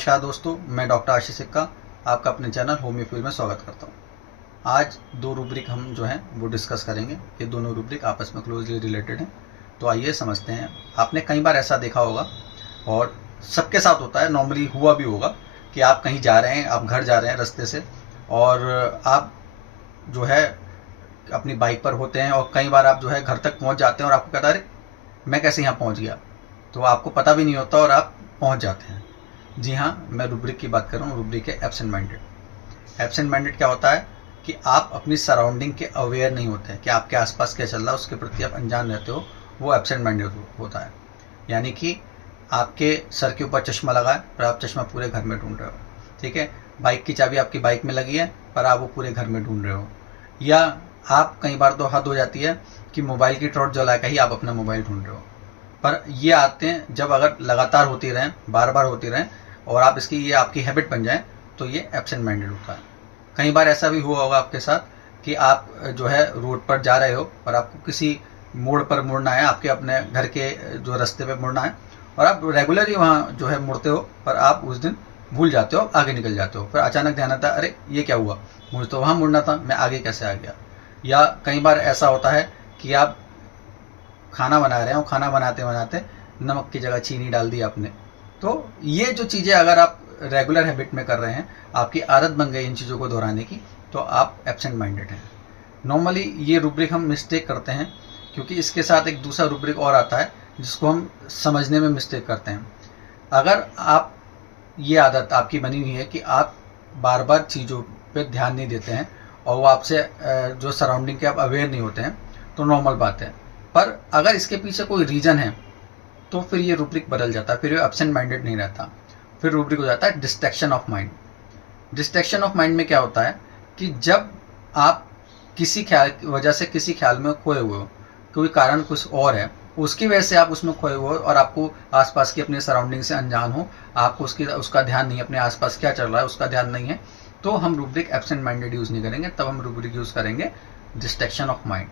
नमस्कार दोस्तों, मैं डॉक्टर आशीष सिक्का आपका अपने चैनल होम्योपैथी में स्वागत करता हूं। आज दो रूब्रिक हम जो हैं वो डिस्कस करेंगे। ये दोनों रूब्रिक आपस में क्लोजली रिलेटेड हैं, तो आइए समझते हैं। आपने कई बार ऐसा देखा होगा और सबके साथ होता है, नॉर्मली हुआ भी होगा कि आप कहीं जा रहे हैं, आप घर जा रहे हैं रास्ते से और आप जो है अपनी बाइक पर होते हैं और कई बार आप जो है घर तक पहुँच जाते हैं और आपको कहता है अरे मैं कैसे यहाँ पहुँच गया, तो आपको पता भी नहीं होता और आप पहुँच जाते हैं। जी हाँ, मैं रूब्रिक की बात कर रहा हूँ। रूब्रिक है एब्सेंट माइंडेड। एब्सेंट माइंडेड क्या होता है कि आप अपनी सराउंडिंग के अवेयर नहीं होते हैं कि आपके आसपास क्या चल रहा है, उसके प्रति आप अनजान रहते हो, वो एब्सेंट माइंडेड होता है। यानी कि आपके सर के ऊपर चश्मा लगा है पर आप चश्मा पूरे घर में ढूंढ रहे हो, ठीक है। बाइक की चाबी आपकी बाइक में लगी है पर आप वो पूरे घर में ढूंढ रहे हो। या आप कई बार तो हद हो जाती है कि मोबाइल की टॉर्च जला के ही आप अपना मोबाइल ढूंढ रहे हो। पर ये आते हैं जब अगर लगातार होती रहें, बार बार होती रहें और आप इसकी ये आपकी हैबिट बन जाए तो ये एब्सेंट माइंडेड होता है। कई बार ऐसा भी हुआ होगा आपके साथ कि आप जो है रोड पर जा रहे हो और आपको किसी मोड़ पर मुड़ना है, आपके अपने घर के जो रास्ते पे मुड़ना है और आप रेगुलर ही वहाँ जो है मुड़ते हो, पर आप उस दिन भूल जाते हो, आगे निकल जाते हो। फिर अचानक ध्यान आता है अरे ये क्या हुआ, मुझे तो वहाँ मुड़ना था, मैं आगे कैसे आ गया। या कई बार ऐसा होता है कि आप खाना बना रहे हो, खाना बनाते बनाते नमक की जगह चीनी डाल दी आपने। तो ये जो चीज़ें अगर आप रेगुलर हैबिट में कर रहे हैं, आपकी आदत बन गई इन चीज़ों को दोहराने की, तो आप एब्सेंट माइंडेड हैं। नॉर्मली ये रूब्रिक हम मिस्टेक करते हैं क्योंकि इसके साथ एक दूसरा रूब्रिक और आता है जिसको हम समझने में मिस्टेक करते हैं। अगर आप ये आदत आपकी बनी हुई है कि आप बार बार चीज़ों पे ध्यान नहीं देते हैं और वो आपसे जो सराउंडिंग के आप अवेयर नहीं होते हैं, तो नॉर्मल बात है। पर अगर इसके पीछे कोई रीज़न है तो फिर ये रूब्रिक बदल जाता है, फिर ये एब्सेंट माइंडेड नहीं रहता, फिर रूब्रिक हो जाता है distraction of mind. Distraction of mind में क्या होता है कि जब आप किसी ख्याल की वजह से किसी ख्याल में खोए हुए हो, कोई कारण कुछ और है, उसकी वजह से आप उसमें खोए हुए हो और आपको आसपास की अपनी सराउंडिंग से अनजान हो, आपको उसका ध्यान नहीं है, अपने आसपास क्या चल रहा है उसका ध्यान नहीं है, तो हम रूब्रिक एब्सेंट माइंडेड यूज़ नहीं करेंगे, तब हम रूब्रिक यूज़ करेंगे डिस्ट्रैक्शन ऑफ माइंड।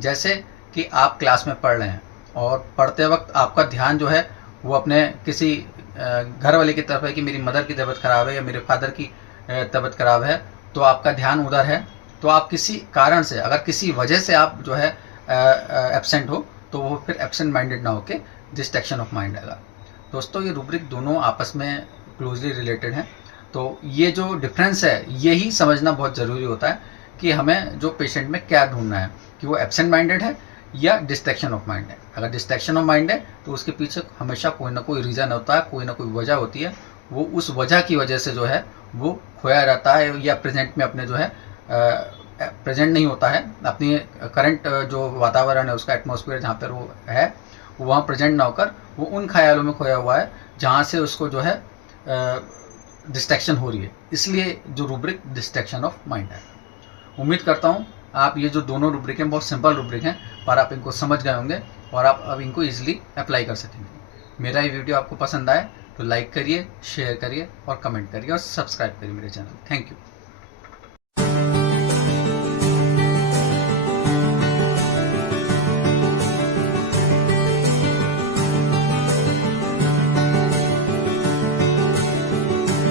जैसे कि आप क्लास में पढ़ रहे हैं और पढ़ते वक्त आपका ध्यान जो है वो अपने किसी घर वाले की तरफ है कि मेरी मदर की तबीयत ख़राब है या मेरे फादर की तबीयत ख़राब है, तो आपका ध्यान उधर है। तो आप किसी कारण से, अगर किसी वजह से आप जो है एब्सेंट हो, तो वो फिर एब्सेंट माइंडेड ना होके डिस्ट्रैक्शन ऑफ माइंड आएगा। दोस्तों, ये रूब्रिक दोनों आपस में क्लोजली रिलेटेड हैं, तो ये जो डिफरेंस है यही समझना बहुत ज़रूरी होता है कि हमें जो पेशेंट में क्या ढूंढना है, कि वो एब्सेंट माइंडेड है या डिस्ट्रैक्शन ऑफ माइंड है। अगर डिस्ट्रैक्शन ऑफ माइंड है तो उसके पीछे हमेशा कोई ना कोई रीज़न होता है, कोई ना कोई वजह होती है, वो उस वजह की वजह से जो है वो खोया रहता है या प्रेजेंट में अपने जो है प्रेजेंट नहीं होता है, अपनी करंट जो वातावरण है उसका एटमॉस्फेयर जहाँ पर वो है वहाँ प्रेजेंट ना होकर वो उन ख्यालों में खोया हुआ है जहाँ से उसको जो है डिस्ट्रैक्शन हो रही है। इसलिए जो रूब्रिक डिस्ट्रैक्शन ऑफ माइंड है। उम्मीद करता हूँ आप ये जो दोनों रूब्रिक हैं बहुत सिंपल रूब्रिक हैं, पर आप इनको समझ गए होंगे और आप अब इनको ईजिली अप्लाई कर सकेंगे। मेरा ये वीडियो आपको पसंद आए तो लाइक करिए, शेयर करिए और कमेंट करिए और सब्सक्राइब करिए मेरे चैनल। Thank you.